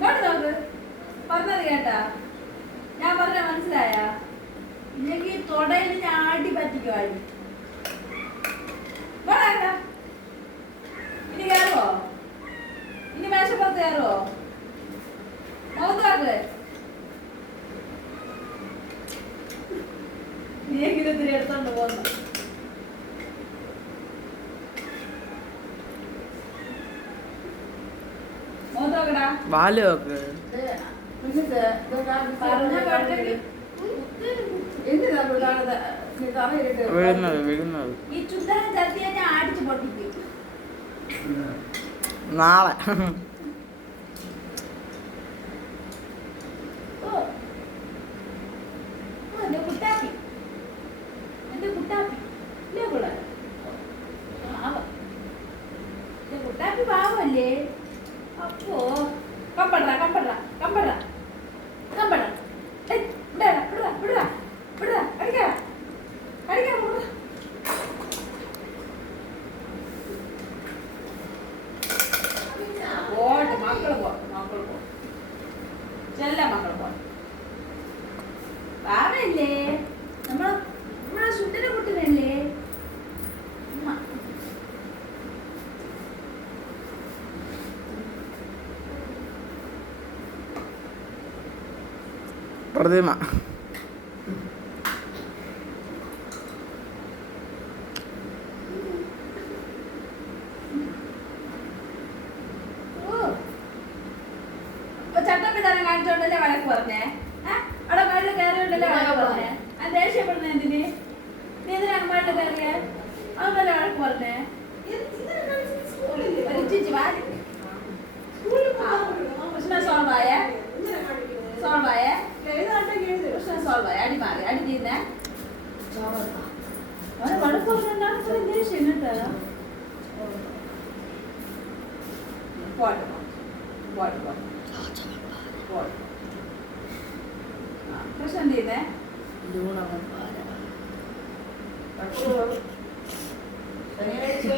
ഇങ്ങോട്ട് നോക്ക്. പറഞ്ഞത് കേട്ടാ? ഞാൻ പറഞ്ഞ മനസ്സിലായ? ഇല്ലെങ്കിൽ തൊടയിൽ ഞാൻ ആട്ടി പറ്റിക്കുമായിരുന്നു. ഇനി കയറുവോ? ഇനി മേശപ്പുറത്ത് കയറുവോ? നോക്ക്. നീ എങ്കിലും ഇത്തിരി എടുത്തോണ്ട് പോന്നു. വാല് നോക്ക്. വീഴുന്നത് ഈ ചുണ്ടനെ ചത്തിയെ ഞാൻ അടിച്ചു പൊട്ടിക്കും നാളെ. കുട്ടാപ്പി പാവല്ലേ? അപ്പോ കമ്പട കമ്പട കമ്പട കമ്പട മക്കള് പോ ചെല്ല മക്കള് പോ. പാവല്ലേ? നമ്മളെ സുട്ടിനെ കുട്ടിനല്ലേ? പ്രതിമ ചട്ടപ്പിടാൻ കാണിച്ചോണ്ടല്ലേ വഴക്ക് പറഞ്ഞേ? അവിടെ മേളിൽ കയറിയോണ്ടല്ലേ വഴക്ക് പറഞ്ഞേ? ആ ദേഷ്യപ്പെടുന്ന എന്തിന്? നീ എന്തിനാണ് മേളിൽ കയറിയ? അതൊന്നല്ലേ വഴക്ക് പറഞ്ഞേ? പ്രശ്നം സോൾവായ സോൾവായ പ്രശ്നം സോൾവായ. അടി മാറി അടി ചെയ്യുന്നേ വഴക്ക് പറഞ്ഞോണ്ടാണ് ദേഷ്യം കേട്ടോ. പോട്ടെ പോട്ടെ പോട്ടെ പ്രശ്നം ചെയ്യുന്നേ. ശനിയാഴ്ച